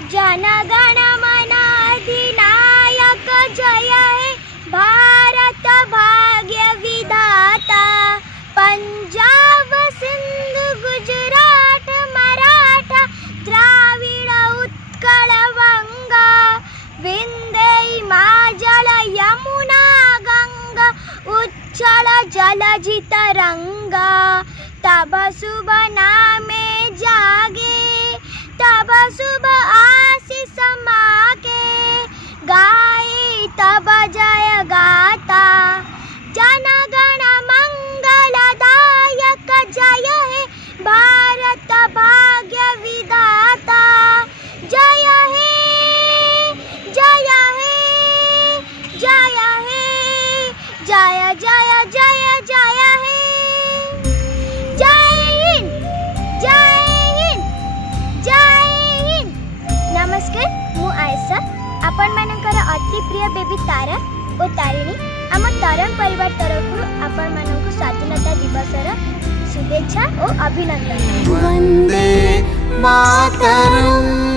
जनगण मन अधिनायक जय हे भारत भाग्य विधाता। पंजाब सिंध गुजरात मराठा द्राविड़ उत्कल वंगा विंध्य हिमाचल यमुना गंगा उच्छल जलधि तरंगा। तब शुभ नामे जागे तब शुभ आशीष मागे गाए तब जय गाता। जनगण मंगलदायक जय हे भारत भाग्य विधाता। जय हे जय हे जय हे जय जय जय जय हे। जय हिंद जय हिंद जय हिंद। नमस्कार मु आयशा आपण मानकर अति प्रिय बेबी तारा और तारिणी आम तरंग परिवार तरफ आपण मानक स्वाधीनता दिवसर शुभेच्छा और अभिनंदन। वंदे मातरम।